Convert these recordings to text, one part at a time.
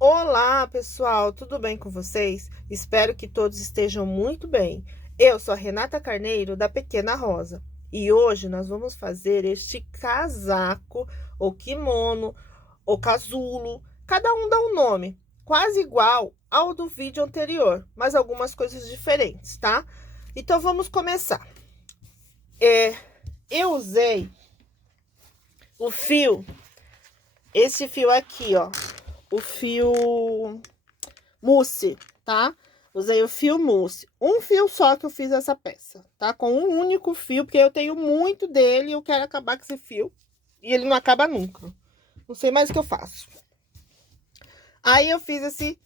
Olá, pessoal, tudo bem com vocês? Espero que todos estejam muito bem. Eu sou a Renata Carneiro, da Pequena Rosa, e hoje nós vamos fazer este casaco, ou kimono, ou casulo, cada um dá um nome, quase igual ao do vídeo anterior, mas algumas coisas diferentes, tá? Então vamos começar. Eu usei o fio, esse fio aqui, ó, o fio mousse, tá? Usei o fio mousse. Um fio só que eu fiz essa peça, tá? Com um único fio, porque eu tenho muito dele e eu quero acabar com esse fio. E ele não acaba nunca. Não sei mais o que eu faço. Aí eu fiz esse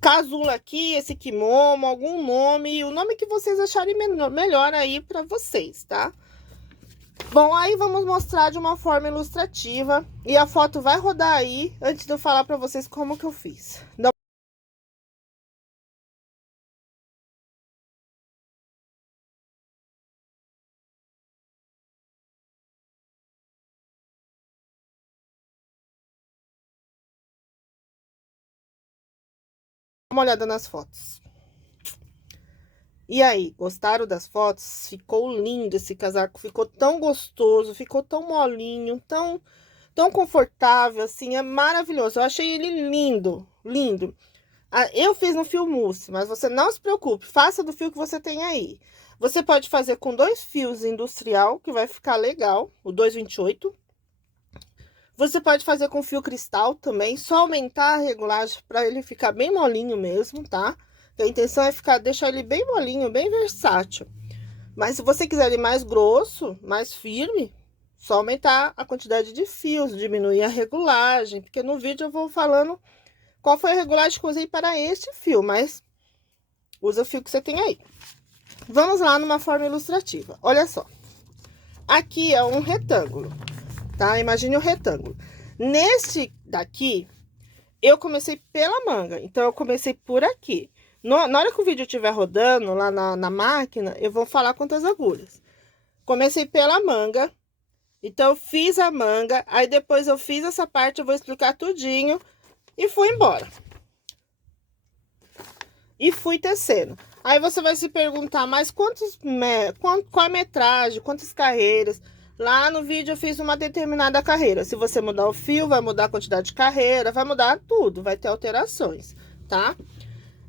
casulo aqui, esse kimono, algum nome, o nome que vocês acharem melhor aí pra vocês, tá? Bom, aí vamos mostrar de uma forma ilustrativa e a foto vai rodar aí antes de eu falar pra vocês como que eu fiz. Dá uma olhada nas fotos. E aí, gostaram das fotos? Ficou lindo esse casaco, ficou tão gostoso, ficou tão molinho, tão confortável, assim, é maravilhoso. Eu achei ele lindo, lindo. Ah, eu fiz no fio mousse, mas você não se preocupe, faça do fio que você tem aí. Você pode fazer com 2 fios industrial, que vai ficar legal, o 2,28. Você pode fazer com fio cristal também, só aumentar a regulagem para ele ficar bem molinho mesmo, tá? A intenção é deixar ele bem molinho, bem versátil. Mas se você quiser ele mais grosso, mais firme, só aumentar a quantidade de fios, diminuir a regulagem, porque no vídeo eu vou falando qual foi a regulagem que eu usei para este fio, mas usa o fio que você tem aí. Vamos lá numa forma ilustrativa. Olha só. Aqui é um retângulo, tá? Imagine um retângulo. Neste daqui, eu comecei pela manga, então eu comecei por aqui. Na hora que o vídeo estiver rodando lá na máquina, eu vou falar quantas agulhas. Comecei pela manga, então eu fiz a manga, aí depois eu fiz essa parte, eu vou explicar tudinho e fui embora. E fui tecendo. Aí você vai se perguntar, mas qual a metragem, quantas carreiras? Lá no vídeo eu fiz uma determinada carreira. Se você mudar o fio, vai mudar a quantidade de carreira, vai mudar tudo, vai ter alterações, tá?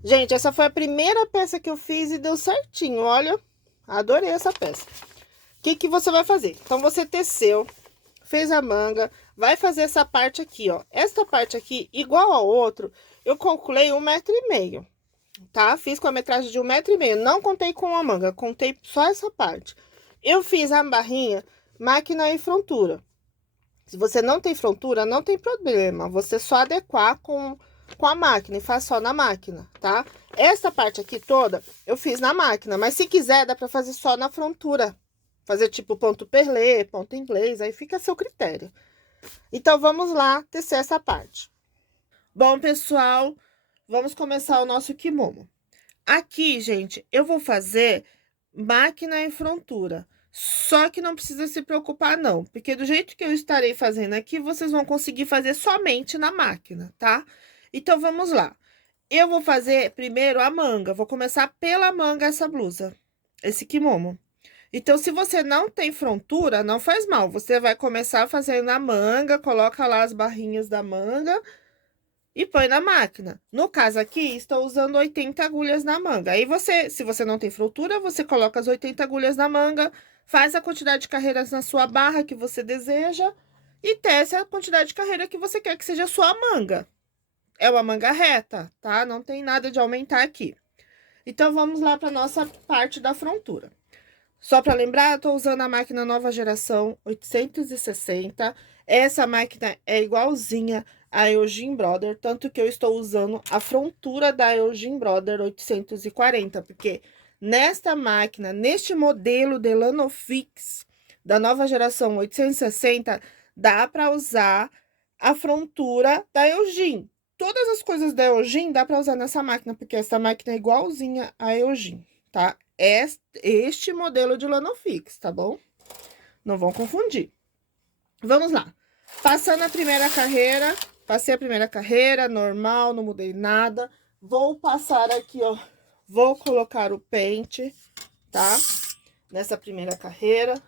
Gente, essa foi a primeira peça que eu fiz e deu certinho, olha. Adorei essa peça. O que que você vai fazer? Então, você teceu, fez a manga, vai fazer essa parte aqui, ó. Esta parte aqui, igual ao outro, eu calculei 1,5 m, tá? Fiz com a metragem de 1,5 m. Não contei com a manga, contei só essa parte. Eu fiz a barrinha, máquina e frontura. Se você não tem frontura, não tem problema. Você só adequar com a máquina e faz só na máquina, tá? Essa parte aqui toda eu fiz na máquina, mas se quiser dá pra fazer só na frontura. Fazer tipo ponto perlê, ponto inglês, aí fica a seu critério. Então, vamos lá tecer essa parte. Bom, pessoal, vamos começar o nosso kimono. Aqui, gente, eu vou fazer máquina e frontura. Só que não precisa se preocupar, não, porque do jeito que eu estarei fazendo aqui, vocês vão conseguir fazer somente na máquina, tá? Então, vamos lá. Eu vou fazer primeiro a manga, vou começar pela manga essa blusa, esse kimono. Então, se você não tem frontura, não faz mal, você vai começar fazendo a manga, coloca lá as barrinhas da manga e põe na máquina. No caso aqui, estou usando 80 agulhas na manga. Aí você, se você não tem frontura, você coloca as 80 agulhas na manga, faz a quantidade de carreiras na sua barra que você deseja e tece a quantidade de carreira que você quer que seja a sua manga. É uma manga reta, tá? Não tem nada de aumentar aqui. Então, vamos lá para nossa parte da frontura. Só para lembrar, eu estou usando a máquina nova geração 860. Essa máquina é igualzinha a Eugene Brother, tanto que eu estou usando a frontura da Eugene Brother 840, porque nesta máquina, neste modelo de Lanofix da nova geração 860, dá para usar a frontura da Eugene. Todas as coisas da Eugene dá para usar nessa máquina, porque essa máquina é igualzinha a Eugene, tá? Este modelo de Lanofix, tá bom? Não vão confundir. Vamos lá. Passando a primeira carreira, Passei a primeira carreira, normal, não mudei nada. Vou passar aqui, ó, vou colocar o pente, tá? Nessa primeira carreira.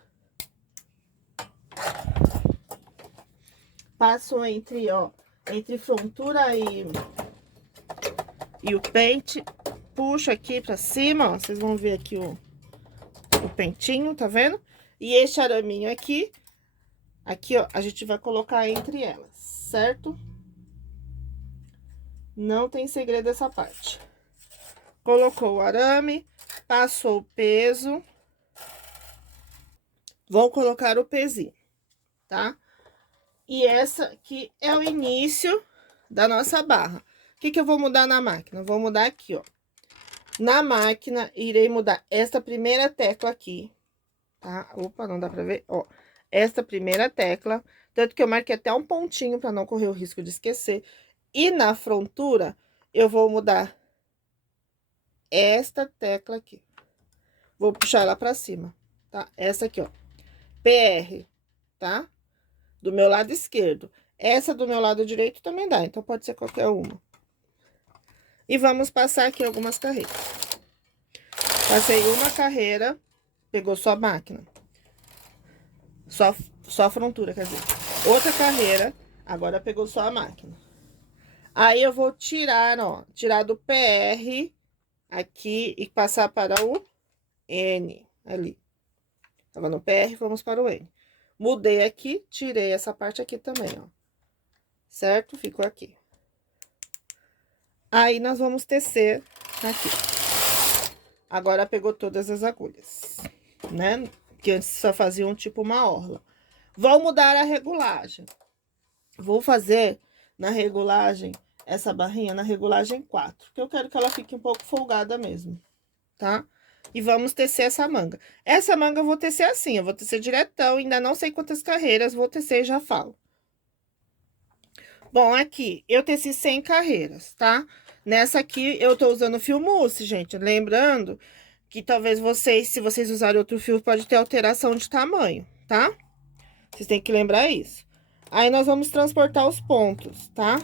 Passo entre, ó, entre frontura e o pente. Puxo aqui pra cima, ó, vocês vão ver aqui o pentinho, tá vendo? E esse araminho aqui, ó, a gente vai colocar entre elas, certo? Não tem segredo essa parte. Colocou o arame, passou o peso. Vou colocar o pezinho, tá? E essa aqui é o início da nossa barra. O que eu vou mudar na máquina? Vou mudar aqui, ó. Na máquina, irei mudar esta primeira tecla aqui, tá? Opa, não dá pra ver, ó. Esta primeira tecla, tanto que eu marquei até um pontinho pra não correr o risco de esquecer. E na frontura, eu vou mudar esta tecla aqui. Vou puxar ela pra cima, tá? Essa aqui, ó. PR, tá? Do meu lado esquerdo. Essa do meu lado direito também dá, então pode ser qualquer uma. E vamos passar aqui algumas carreiras. Passei uma carreira, pegou só a máquina. Só a frontura, quer dizer. Outra carreira, agora pegou só a máquina. Aí eu vou tirar, ó, tirar do PR aqui e passar para o N, ali. Tava no PR, vamos para o N. Mudei aqui, tirei essa parte aqui também, ó. Certo? Ficou aqui. Aí, nós vamos tecer aqui. Agora, pegou todas as agulhas, né? Que antes só faziam tipo uma orla. Vou mudar a regulagem. Vou fazer na regulagem, essa barrinha na regulagem 4, porque eu quero que ela fique um pouco folgada mesmo, tá? E vamos tecer essa manga. Essa manga eu vou tecer assim, eu vou tecer diretão, ainda não sei quantas carreiras, vou tecer e já falo. Bom, aqui, eu teci 100 carreiras, tá? Nessa aqui, eu tô usando fio mousse, gente. Lembrando que talvez vocês, se vocês usarem outro fio, pode ter alteração de tamanho, tá? Vocês têm que lembrar isso. Aí, nós vamos transportar os pontos, tá?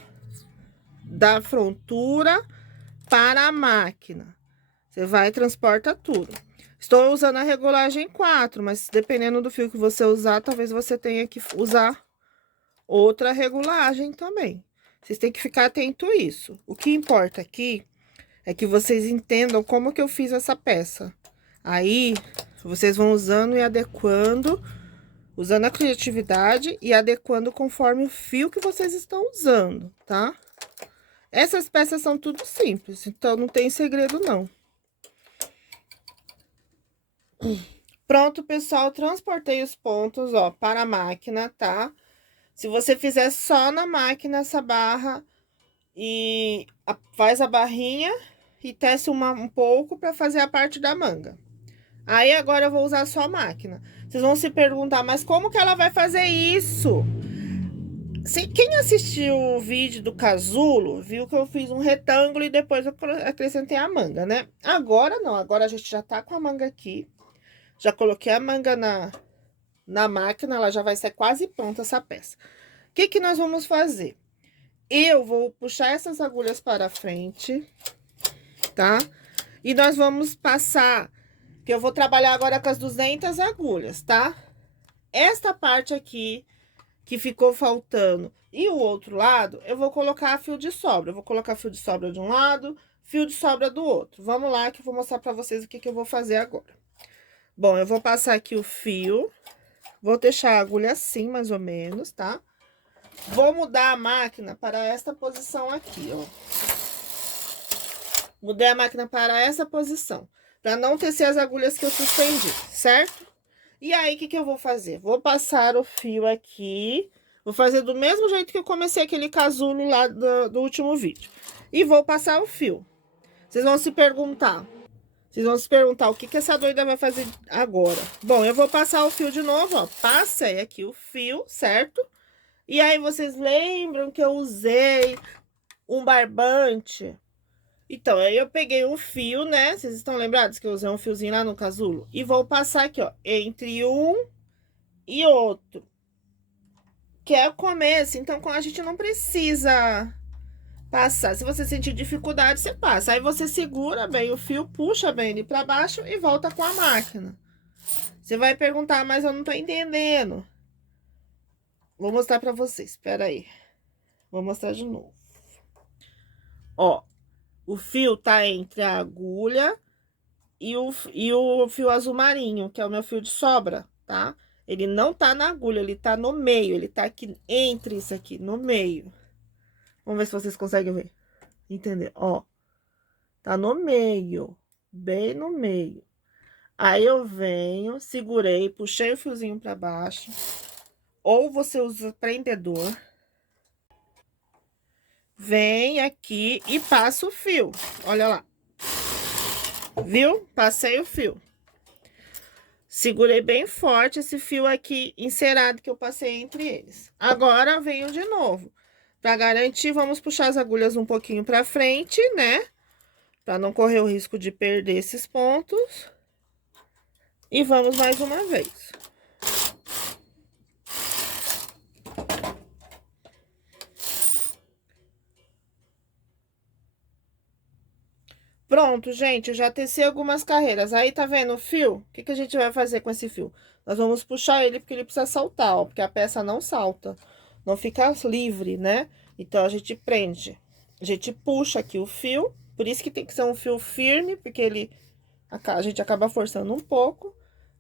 Da frontura para a máquina. Você vai e transporta tudo. Estou usando a regulagem 4, mas dependendo do fio que você usar, talvez você tenha que usar outra regulagem também. Vocês têm que ficar atento a isso. O que importa aqui é que vocês entendam como que eu fiz essa peça. Aí, vocês vão usando e adequando, usando a criatividade e adequando conforme o fio que vocês estão usando, tá? Essas peças são tudo simples, então não tem segredo, não. Pronto, pessoal, transportei os pontos, ó, para a máquina, tá? Se você fizer só na máquina essa barra e faz a barrinha e tece um pouco para fazer a parte da manga. Aí, agora eu vou usar só a máquina. Vocês vão se perguntar, mas como que ela vai fazer isso? Quem assistiu o vídeo do casulo, viu que eu fiz um retângulo e depois eu acrescentei a manga, né? Agora não, agora a gente já tá com a manga aqui. Já coloquei a manga na máquina, ela já vai ser quase pronta essa peça. O que que nós vamos fazer? Eu vou puxar essas agulhas para frente, tá? E nós vamos passar, que eu vou trabalhar agora com as 200 agulhas, tá? Esta parte aqui, que ficou faltando, e o outro lado, eu vou colocar fio de sobra. Eu vou colocar fio de sobra de um lado, fio de sobra do outro. Vamos lá, que eu vou mostrar pra vocês o que que eu vou fazer agora. Bom, eu vou passar aqui o fio, vou deixar a agulha assim, mais ou menos, tá? Vou mudar a máquina para esta posição aqui, ó. Mudei a máquina para essa posição, para não tecer as agulhas que eu suspendi, certo? E aí, o que que eu vou fazer? Vou passar o fio aqui, vou fazer do mesmo jeito que eu comecei aquele casulo lá do último vídeo. E vou passar o fio. Vocês vão se perguntar o que que essa doida vai fazer agora. Bom, eu vou passar o fio de novo, ó. Passei aqui o fio, certo? E aí, vocês lembram que eu usei um barbante? Então, aí eu peguei um fio, né? Vocês estão lembrados que eu usei um fiozinho lá no casulo? E vou passar aqui, ó, entre um e outro. que é o começo, então a gente não precisa passar. Se você sentir dificuldade, você passa. Aí você segura bem o fio, puxa bem ele para baixo e volta com a máquina. Você vai perguntar, mas eu não tô entendendo. Vou mostrar para vocês, espera aí. Vou mostrar de novo. Ó, o fio tá entre a agulha e o fio azul marinho, que é o meu fio de sobra, tá? Ele não tá na agulha, ele tá no meio, ele tá aqui entre isso aqui, no meio. Vamos ver se vocês conseguem ver. Entender? Ó, tá no meio, bem no meio. Aí eu venho, segurei, puxei o fiozinho pra baixo. Ou você usa prendedor. Vem aqui e passa o fio. Olha lá. Viu? Passei o fio. Segurei bem forte esse fio aqui encerado que eu passei entre eles. Agora venho de novo. Para garantir, vamos puxar as agulhas um pouquinho para frente, né? Para não correr o risco de perder esses pontos. E vamos mais uma vez. Pronto, gente, eu já teci algumas carreiras. Aí, tá vendo o fio? O que a gente vai fazer com esse fio? Nós vamos puxar ele porque ele precisa saltar, ó. Porque a peça não salta. Não fica livre, né? Então, a gente prende. A gente puxa aqui o fio. Por isso que tem que ser um fio firme, porque a gente acaba forçando um pouco.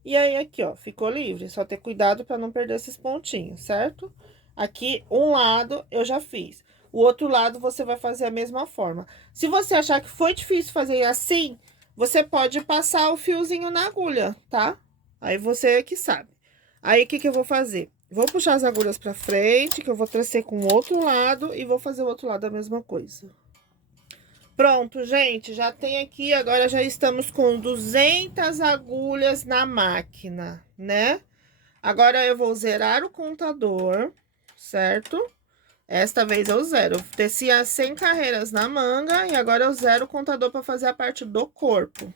E aí, aqui, ó, ficou livre. Só ter cuidado pra não perder esses pontinhos, certo? Aqui, um lado eu já fiz. O outro lado você vai fazer a mesma forma. Se você achar que foi difícil fazer assim, você pode passar o fiozinho na agulha, tá? Aí você que sabe. Aí, o que eu vou fazer? Vou puxar as agulhas pra frente, que eu vou tecer com o outro lado e vou fazer o outro lado a mesma coisa. Pronto, gente, já tem aqui, agora já estamos com 200 agulhas na máquina, né? Agora eu vou zerar o contador, certo? Esta vez eu zero. Eu teci as 100 carreiras na manga e agora eu zero o contador para fazer a parte do corpo.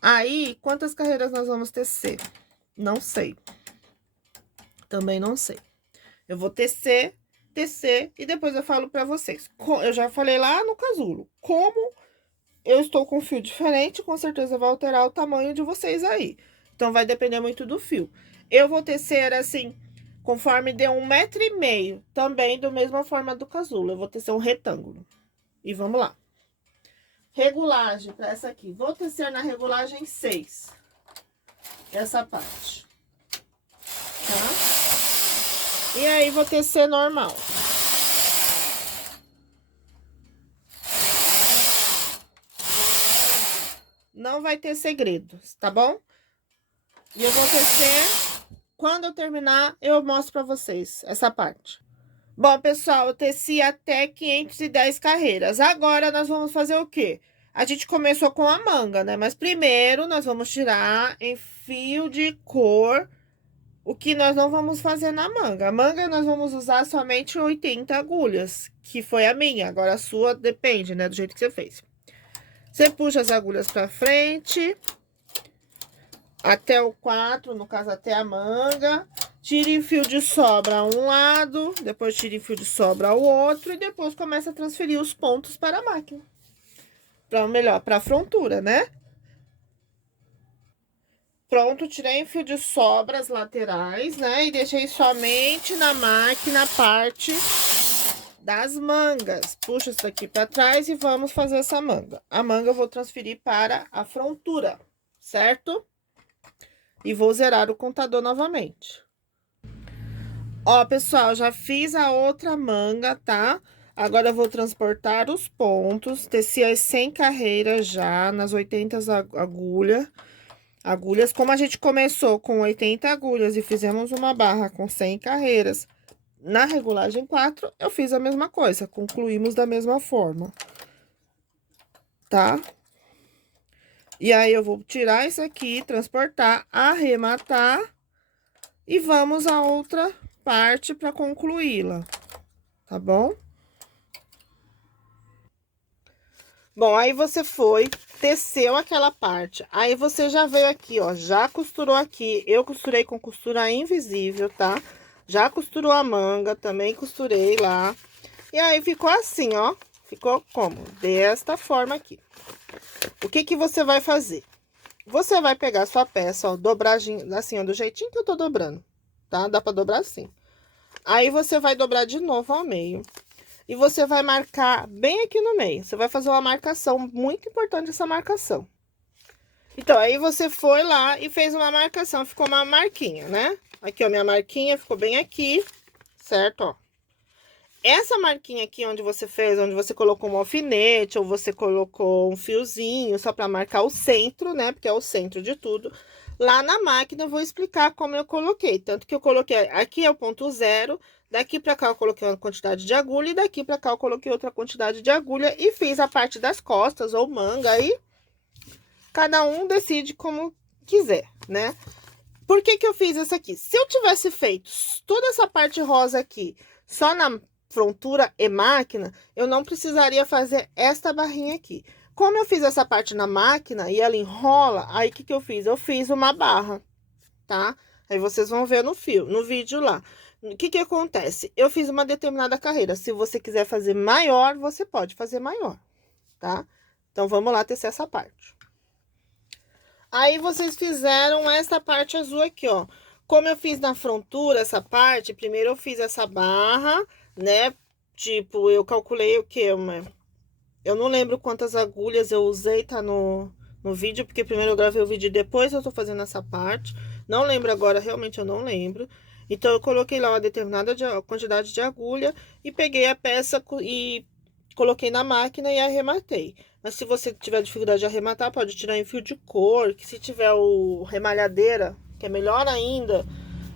Aí, quantas carreiras nós vamos tecer? Não sei. Também não sei. Eu vou tecer e depois eu falo para vocês. Eu já falei lá no casulo. Como eu estou com fio diferente, com certeza vai alterar o tamanho de vocês aí. Então, vai depender muito do fio. Eu vou tecer assim, conforme deu 1,5 m, também da mesma forma do casulo. Eu vou tecer um retângulo. E vamos lá. Regulagem para essa aqui. Vou tecer na regulagem 6. Essa parte. Tá? E aí, vou tecer normal. Não vai ter segredos, tá bom? E eu vou tecer. Quando eu terminar, eu mostro pra vocês essa parte. Bom, pessoal, eu teci até 510 carreiras. Agora, nós vamos fazer o quê? A gente começou com a manga, né? Mas primeiro, nós vamos tirar em fio de cor o que nós não vamos fazer na manga. A manga, nós vamos usar somente 80 agulhas, que foi a minha. Agora, a sua depende, né? Do jeito que você fez. Você puxa as agulhas pra frente, até o 4, no caso, até a manga. Tire fio de sobra a um lado, depois tire fio de sobra ao outro, e depois começa a transferir os pontos para a máquina. Para a frontura, né? Pronto, tirei fio de sobra as laterais, né? E deixei somente na máquina a parte das mangas. Puxa isso daqui para trás e vamos fazer essa manga. A manga eu vou transferir para a frontura, certo? E vou zerar o contador novamente. Ó, pessoal, já fiz a outra manga, tá? Agora eu vou transportar os pontos, teci as 100 carreiras já, nas 80 agulhas. Como a gente começou com 80 agulhas e fizemos uma barra com 100 carreiras, na regulagem 4, eu fiz a mesma coisa, concluímos da mesma forma, tá? E aí, eu vou tirar isso aqui, transportar, arrematar e vamos a outra parte para concluí-la, tá bom? Bom, aí você foi, teceu aquela parte, aí você já veio aqui, ó, já costurou aqui, eu costurei com costura invisível, tá? Já costurou a manga, também costurei lá. E aí, ficou assim, ó. Ficou como? Desta forma aqui. O que que você vai fazer? Você vai pegar a sua peça, ó, dobrar assim, ó, do jeitinho que eu tô dobrando, tá? Dá pra dobrar assim. Aí, você vai dobrar de novo ao meio. E você vai marcar bem aqui no meio. Você vai fazer uma marcação, muito importante essa marcação. Então, aí você foi lá e fez uma marcação, ficou uma marquinha, né? Aqui, ó, minha marquinha ficou bem aqui, certo, ó. Essa marquinha aqui onde você fez, onde você colocou um alfinete, ou você colocou um fiozinho, só pra marcar o centro, né? Porque é o centro de tudo. Lá na máquina eu vou explicar como eu coloquei. Tanto que eu coloquei, aqui é o ponto zero, daqui pra cá eu coloquei uma quantidade de agulha, e daqui pra cá eu coloquei outra quantidade de agulha, e fiz a parte das costas, ou manga, aí cada um decide como quiser, né? Por que que eu fiz essa aqui? Se eu tivesse feito toda essa parte rosa aqui, só na frontura e máquina, eu não precisaria fazer esta barrinha aqui. Como eu fiz essa parte na máquina e ela enrola, aí o que que eu fiz? Eu fiz uma barra, tá? Aí vocês vão ver no vídeo lá. O que que acontece? Eu fiz uma determinada carreira. Se você quiser fazer maior, você pode fazer maior, tá? Então, vamos lá tecer essa parte. Aí, vocês fizeram essa parte azul aqui, ó. Como eu fiz na frontura essa parte, primeiro eu fiz essa barra, né? Tipo, eu calculei o quê? Eu não lembro quantas agulhas eu usei, tá no vídeo, porque primeiro eu gravei o vídeo e depois eu tô fazendo essa parte. Não lembro agora, realmente eu não lembro. Então, eu coloquei lá uma determinada quantidade de agulha e peguei a peça e coloquei na máquina e arrematei. Mas se você tiver dificuldade de arrematar, pode tirar em fio de cor, que se tiver o remalhadeira, que é melhor ainda,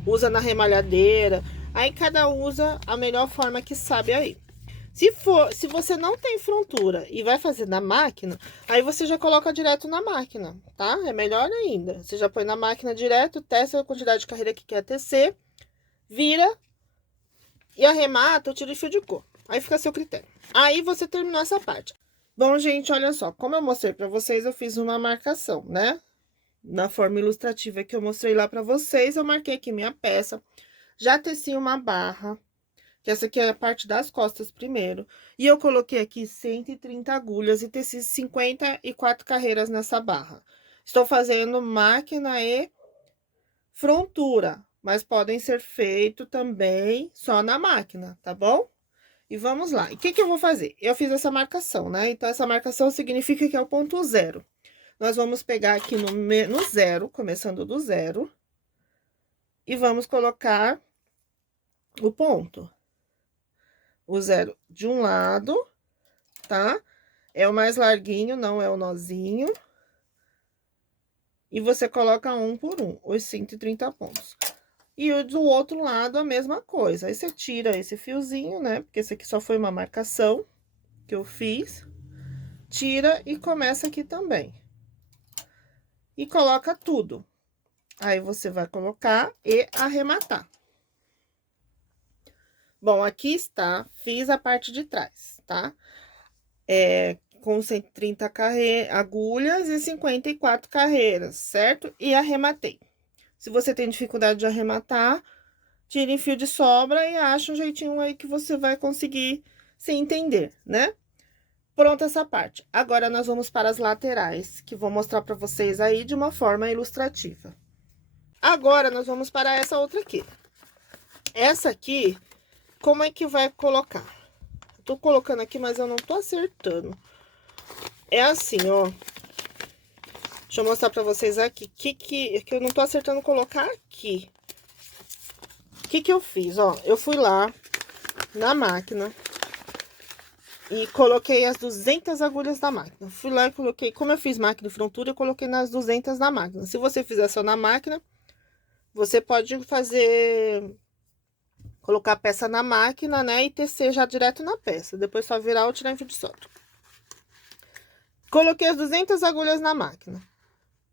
usa na remalhadeira. Aí cada um usa a melhor forma que sabe aí. Se você não tem frontura e vai fazer na máquina, aí você já coloca direto na máquina, tá? É melhor ainda. Você já põe na máquina direto, testa a quantidade de carreira que quer tecer, vira e arremata ou tira o fio de cor. Aí fica a seu critério. Aí você terminou essa parte. Bom, gente, olha só, como eu mostrei pra vocês, eu fiz uma marcação, né? Na forma ilustrativa que eu mostrei lá pra vocês, eu marquei aqui minha peça. Já teci uma barra, que essa aqui é a parte das costas primeiro. E eu coloquei aqui 130 agulhas e teci 54 carreiras nessa barra. Estou fazendo máquina e frontura, mas podem ser feito também só na máquina, tá bom? E vamos lá. E o que que eu vou fazer? Eu fiz essa marcação, né? Então, essa marcação significa que é o ponto zero. Nós vamos pegar aqui no zero, começando do zero. E vamos colocar o ponto. O zero de um lado, tá? É o mais larguinho, não é o nozinho. E você coloca um por um, os 130 pontos. E o do outro lado, a mesma coisa. Aí, você tira esse fiozinho, né? Porque esse aqui só foi uma marcação que eu fiz. Tira e começa aqui também. E coloca tudo. Aí, você vai colocar e arrematar. Bom, aqui está, fiz a parte de trás, tá? Com 130 agulhas e 54 carreiras, certo? E arrematei. Se você tem dificuldade de arrematar, tire fio de sobra e acha um jeitinho aí que você vai conseguir se entender, né? Pronta essa parte. Agora, nós vamos para as laterais, que vou mostrar para vocês aí de uma forma ilustrativa. Agora, nós vamos para essa outra aqui. Essa aqui, como é que vai colocar? Tô colocando aqui, mas eu não tô acertando. É assim, ó. Deixa eu mostrar pra vocês aqui. Que eu não tô acertando colocar aqui. O que eu fiz, ó? Eu fui lá na máquina e coloquei as 200 agulhas da máquina. Fui lá e coloquei, como eu fiz máquina de frontura, eu coloquei nas 200 na máquina. Se você fizer só na máquina, você pode colocar a peça na máquina, né, e tecer já direto na peça. Depois só virar ou tirar em fio de solda. Coloquei as 200 agulhas na máquina.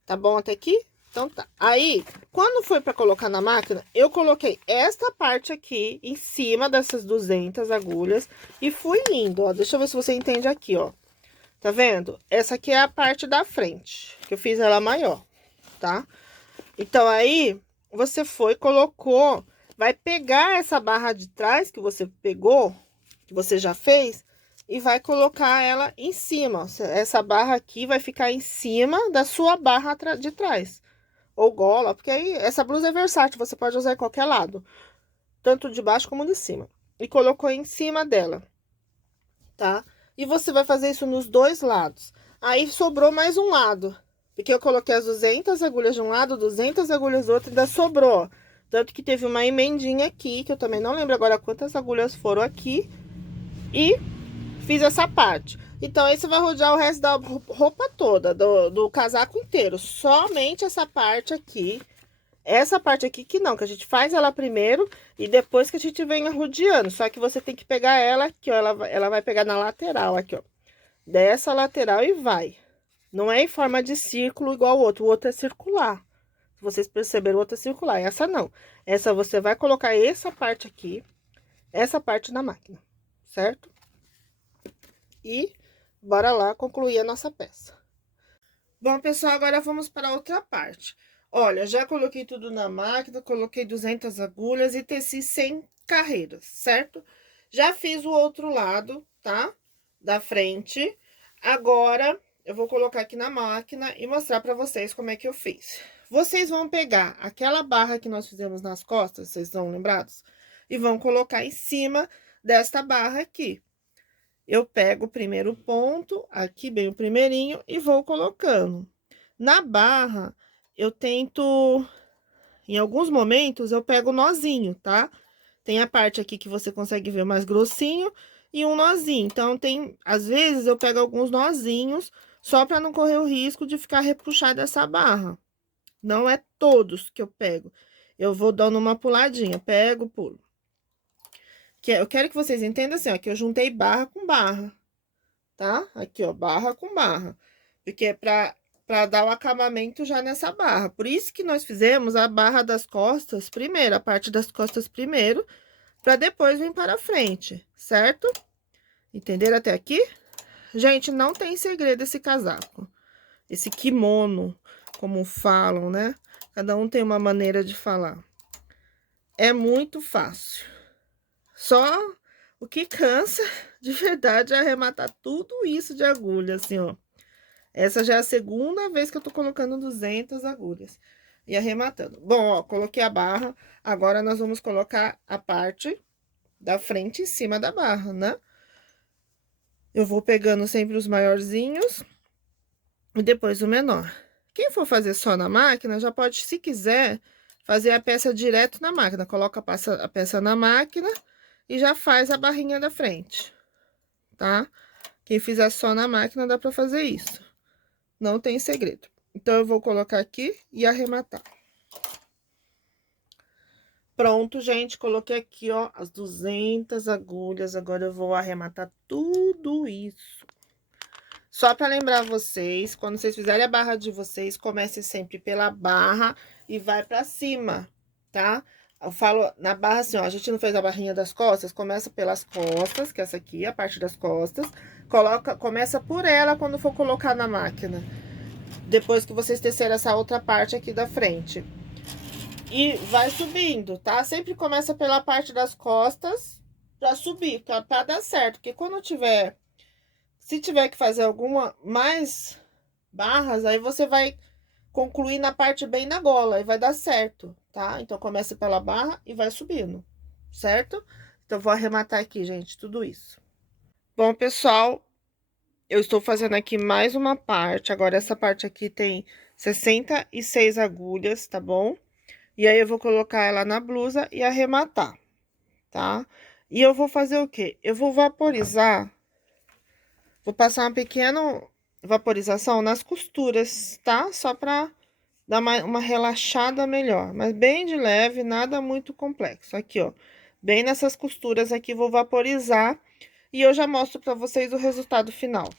Tá bom até aqui? Então tá. Aí, quando foi pra colocar na máquina, eu coloquei esta parte aqui em cima dessas 200 agulhas e fui indo, ó. Deixa eu ver se você entende aqui, ó. Tá vendo? Essa aqui é a parte da frente, que eu fiz ela maior, tá? Então, aí, você colocou, vai pegar essa barra de trás que você pegou, que você já fez, e vai colocar ela em cima. Essa barra aqui vai ficar em cima da sua barra de trás. Ou gola, porque aí essa blusa é versátil, você pode usar em qualquer lado. Tanto de baixo como de cima. E colocou em cima dela, tá? E você vai fazer isso nos dois lados. Aí sobrou mais um lado. Porque eu coloquei as 200 agulhas de um lado, 200 agulhas do outro, e ainda sobrou. Tanto que teve uma emendinha aqui, que eu também não lembro agora quantas agulhas foram aqui. E fiz essa parte. Então, aí você vai rodear o resto da roupa toda, do casaco inteiro. Somente essa parte aqui. Essa parte aqui que não, que a gente faz ela primeiro e depois que a gente vem rodeando. Só que você tem que pegar ela aqui, ó. Ela vai pegar na lateral aqui, ó. Dessa lateral e vai. Não é em forma de círculo igual o outro é circular. Se vocês perceberam, o outro é circular. Essa não. Essa você vai colocar essa parte aqui, essa parte na máquina, certo? E bora lá concluir a nossa peça. Bom, pessoal, agora vamos para a outra parte. Olha, já coloquei tudo na máquina, coloquei 200 agulhas e teci 100 carreiras, certo? Já fiz o outro lado, tá? Da frente. Agora, eu vou colocar aqui na máquina e mostrar pra vocês como é que eu fiz. Vocês vão pegar aquela barra que nós fizemos nas costas, vocês estão lembrados? E vão colocar em cima desta barra aqui. Eu pego o primeiro ponto, aqui bem o primeirinho, e vou colocando. Na barra, eu tento, em alguns momentos, eu pego o nozinho, tá? Tem a parte aqui que você consegue ver mais grossinho e um nozinho. Então, às vezes, eu pego alguns nozinhos, só para não correr o risco de ficar repuxada essa barra. Não é todos que eu pego. Eu vou dando uma puladinha, pego, pulo. Eu quero que vocês entendam assim, ó, que eu juntei barra com barra, tá? Aqui, ó, barra com barra. Porque é pra dar o acabamento já nessa barra. Por isso que nós fizemos a barra das costas primeiro, a parte das costas primeiro, pra depois vir para frente, certo? Entenderam até aqui? Gente, não tem segredo esse casaco. Esse kimono, como falam, né? Cada um tem uma maneira de falar. É muito fácil. Só o que cansa, de verdade, é arrematar tudo isso de agulha, assim, ó. Essa já é a segunda vez que eu tô colocando 200 agulhas e arrematando. Bom, ó, coloquei a barra, agora nós vamos colocar a parte da frente em cima da barra, né? Eu vou pegando sempre os maiorzinhos e depois o menor. Quem for fazer só na máquina, já pode, se quiser, fazer a peça direto na máquina. Coloca a peça na máquina e já faz a barrinha da frente, tá? Quem fizer só na máquina, dá pra fazer isso. Não tem segredo. Então, eu vou colocar aqui e arrematar. Pronto, gente. Coloquei aqui, ó, as 200 agulhas. Agora, eu vou arrematar tudo isso. Só pra lembrar vocês, quando vocês fizerem a barra de vocês, comece sempre pela barra e vai pra cima, tá? Eu falo na barra assim, ó, a gente não fez a barrinha das costas, começa pelas costas, que é essa aqui, a parte das costas. Começa por ela quando for colocar na máquina. Depois que vocês tecerem essa outra parte aqui da frente. E vai subindo, tá? Sempre começa pela parte das costas pra subir, pra dar certo. Porque quando tiver... Se tiver que fazer alguma mais barras, aí você vai concluir na parte bem na gola e vai dar certo, tá? Então, começa pela barra e vai subindo, certo? Então, vou arrematar aqui, gente, tudo isso. Bom, pessoal, eu estou fazendo aqui mais uma parte. Agora, essa parte aqui tem 66 agulhas, tá bom? E aí, eu vou colocar ela na blusa e arrematar, tá? E eu vou fazer o quê? Eu vou vaporizar... Vou passar uma pequena vaporização nas costuras, tá? Só pra dar uma relaxada melhor. Mas bem de leve, nada muito complexo. Aqui, ó. Bem nessas costuras aqui, vou vaporizar. E eu já mostro pra vocês o resultado final.